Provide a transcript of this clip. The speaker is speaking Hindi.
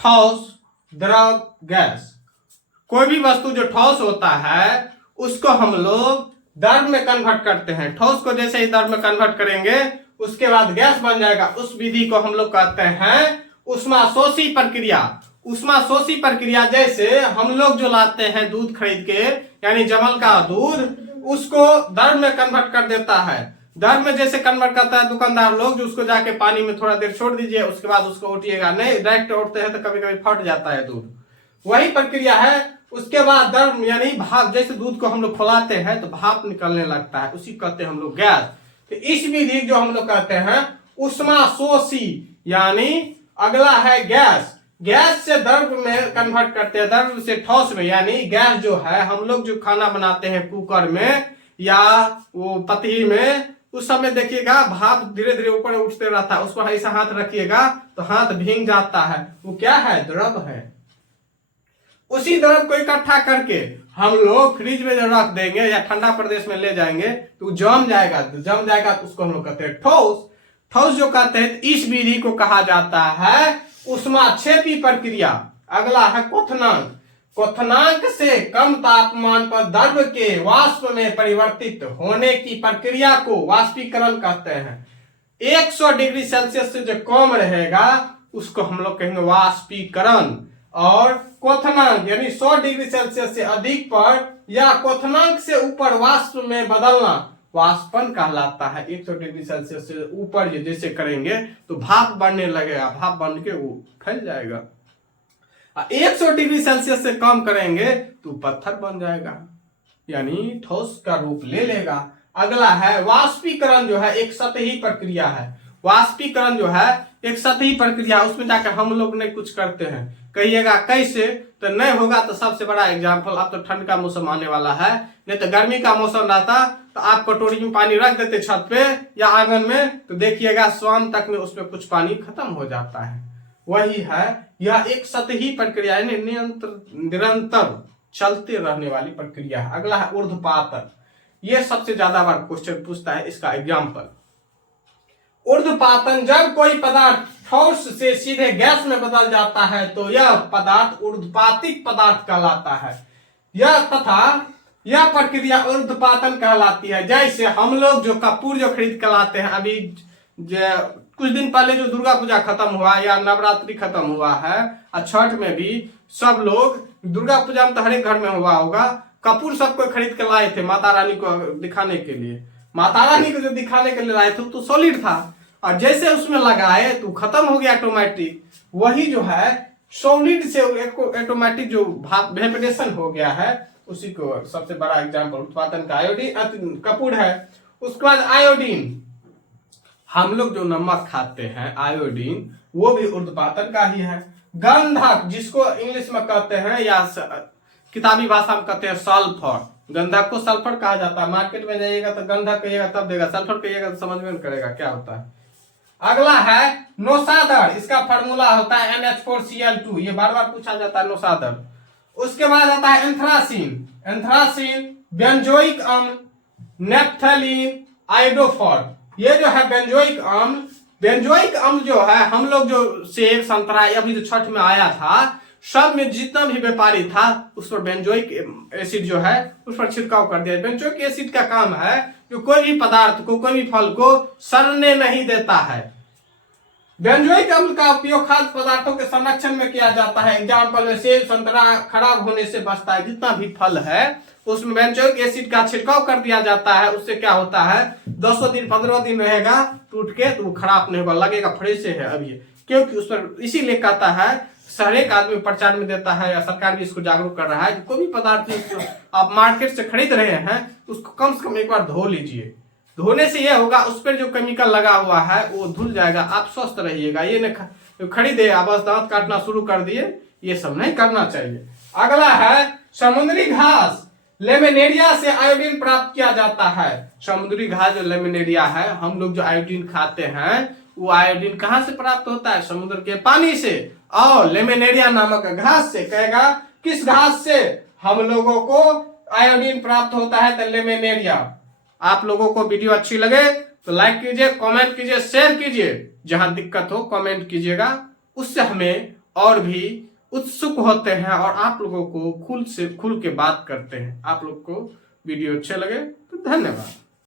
ठोस, द्रव, गैस। कोई भी वस्तु जो ठोस होता है उसको हम लोग द्रव में कन्वर्ट करते हैं। ठोस को जैसे ही द्रव में कन्वर्ट करेंगे उसके बाद गैस बन जाएगा। उस विधि को हम लोग कहते हैं ऊष्माशोषी प्रक्रिया। ऊष्माशोषी प्रक्रिया जैसे हम लोग जो लाते हैं दूध खरीद के, यानी जमल का दूध, उसको द्रव में कन्वर्ट कर देता है। द्रव में जैसे कन्वर्ट करता है दुकानदार लोग, जो उसको जाके पानी में थोड़ा देर छोड़ दीजिए, उसके बाद उसको उठिएगा नहीं, डायरेक्ट उठते हैं तो कभी कभी फट जाता है दूध। वही प्रक्रिया है। उसके बाद द्रव यानी भाप, जैसे दूध को हम लोग खौलाते हैं तो भाप निकलने लगता है, उसी कहते हैं हम लोग गैस। तो इस विधि जो हम लोग कहते हैं ऊष्माशोषी, यानी अगला है गैस। गैस से द्रव में कन्वर्ट करते हैं, द्रव से ठोस में, यानी गैस जो है हम लोग जो खाना बनाते हैं कुकर में या वो पतीली में, उस समय देखिएगा भाप धीरे धीरे ऊपर उठते रहता है, उस पर ऐसा हाथ रखिएगा तो हाथ भींग जाता है, वो क्या है? द्रव है। उसी द्रव को इकट्ठा करके हम लोग फ्रिज में जो रख देंगे या ठंडा प्रदेश में ले जाएंगे तो जम जाएगा। जम जाएगा तो उसको हम लोग कहते हैं ठोस। ठोस जो कहते हैं इस विधि को कहा जाता है ऊष्माक्षेपी प्रक्रिया। अगला है क्वथनांक। क्वथनांक से कम तापमान पर द्रव के वाष्प में परिवर्तित होने की प्रक्रिया को वाष्पीकरण कहते हैं। 100 डिग्री सेल्सियस से जो कम रहेगा उसको हम लोग कहेंगे वाष्पीकरण। और क्वथनांक यानी 100 डिग्री सेल्सियस से अधिक पर या क्वथनांक से ऊपर वाष्प में बदलना वाष्पन कहलाता है। 100 डिग्री सेल्सियस से ऊपर ये जैसे करेंगे तो भाप बनने लगेगा, भाप बन के वो फैल जाएगा। 100 डिग्री सेल्सियस से कम करेंगे तो पत्थर बन जाएगा, यानी ठोस का रूप ले लेगा। अगला है वाष्पीकरण, जो है एक सतही प्रक्रिया है। वाष्पीकरण जो है एक सतही प्रक्रिया, उसमें जाकर हम लोग नहीं कुछ करते हैं। कहिएगा कैसे? तो नहीं होगा तो सबसे बड़ा एग्जाम्पल, अब तो ठंड का मौसम आने वाला है, नहीं तो गर्मी का मौसम रहता तो आप कटोरी में पानी रख देते छत पे या आंगन में, तो देखिएगा शाम तक में उसमें कुछ पानी खत्म हो जाता है। वही है, यह एक सतही प्रक्रिया है, निरंतर चलते रहने वाली प्रक्रिया है। अगला है ऊर्ध्वपातन। यह सबसे ज्यादा बार क्वेश्चन पूछता है, इसका एग्जाम्पल। ऊर्ध्वपातन, जब कोई पदार्थ ठोस से सीधे गैस में बदल जाता है तो यह पदार्थ ऊर्ध्वपातिक पदार्थ कहलाता है। यह प्रक्रिया ऊर्ध्वपातन कहलाती है। जैसे हम लोग जो कपूर जो खरीद कर लाते हैं, अभी कुछ दिन पहले जो दुर्गा पूजा खत्म हुआ या नवरात्रि खत्म हुआ है, और छठ में भी सब लोग, दुर्गा पूजा में तो हर एक घर में हुआ होगा, कपूर सबको खरीद कर लाए थे माता रानी को दिखाने के लिए। माता रानी को जो दिखाने के लिए लाए थे तो सॉलिड था, और जैसे उसमें लगाए तो खत्म हो गया ऑटोमेटिक। वही जो है सॉलिड से ऑटोमेटिक जो वेपरेशन हो गया है, उसी को सबसे बड़ा एग्जाम्पल उत्पादन का आयोडीन कपूर है। उसके बाद आयोडीन, हम लोग जो नमक खाते हैं आयोडीन, वो भी ऊर्ध्वपातन का ही है। गंधक, जिसको इंग्लिश में कहते हैं या किताबी भाषा में कहते हैं सल्फर, गंधक को सल्फर कहा जाता है। मार्केट में जाइएगा तो गंधक कहिएगा तब देगा, सल्फर कहिएगा तो समझ में करेगा क्या होता है। अगला है नौसादर, इसका फार्मूला होता है NH4Cl2, ये बार बार पूछा जाता है नौसादर। उसके बाद आता है एंथ्रासीन। एंथ्रासीन बेंजोइक अम्ल, नेप्थलीन, आयोडोफॉर, ये जो है बेंजोइक अम्ल। बेंजोइक अम्ल जो है हम लोग जो सेब संतरा अभी जो छठ में आया था, सब में जितना भी व्यापारी था उस पर बेंजोइक एसिड जो है उस पर छिड़काव कर दिया। बेंजोइक एसिड का काम है जो कोई भी पदार्थ को, कोई भी फल को सड़ने नहीं देता है। बेंजोइक अम्ल का उपयोग खाद्य पदार्थों के संरक्षण में किया जाता है। एग्जाम्पल में सेब संतरा खराब होने से बचता है, जितना भी फल है उसमें बेंजोइक एसिड का छिड़काव कर दिया जाता है। उससे क्या होता है 200 दिन 15 दिन रहेगा टूट के, तो वो खराब नहीं होगा, लगेगा फ्रेश है अभी, क्योंकि उस पर इसीलिए कहता है हर एक आदमी प्रचार में देता है या सरकार भी इसको जागरूक कर रहा है कि कोई भी पदार्थ आप मार्केट से खरीद रहे हैं उसको कम से कम एक बार धो लीजिए। धोने से यह होगा उस पर जो केमिकल लगा हुआ है वो धुल जाएगा, आप स्वस्थ रहिएगा। ये न खरीदे आप बस दांत काटना शुरू कर दिए, ये सब नहीं करना चाहिए। अगला है समुद्री घास। लेमिनेरिया से आयोडीन प्राप्त किया जाता है। समुद्री घास जो लेमिनेरिया है, हम लोग जो आयोडीन खाते हैं वो आयोडीन कहां से प्राप्त होता है? समुद्र के पानी से और लेमिनेरिया नामक घास से। कहेगा किस घास से हम लोगों को आयोडीन प्राप्त होता है? तो लेमिनेरिया। आप लोगों को वीडियो अच्छी लगे तो लाइक कीजिए, कमेंट कीजिए, शेयर कीजिए। जहां दिक्कत हो कमेंट कीजिएगा, उससे हमें और भी उत्सुक होते हैं और आप लोगों को खुल के बात करते हैं। आप लोग को वीडियो अच्छे लगे तो धन्यवाद।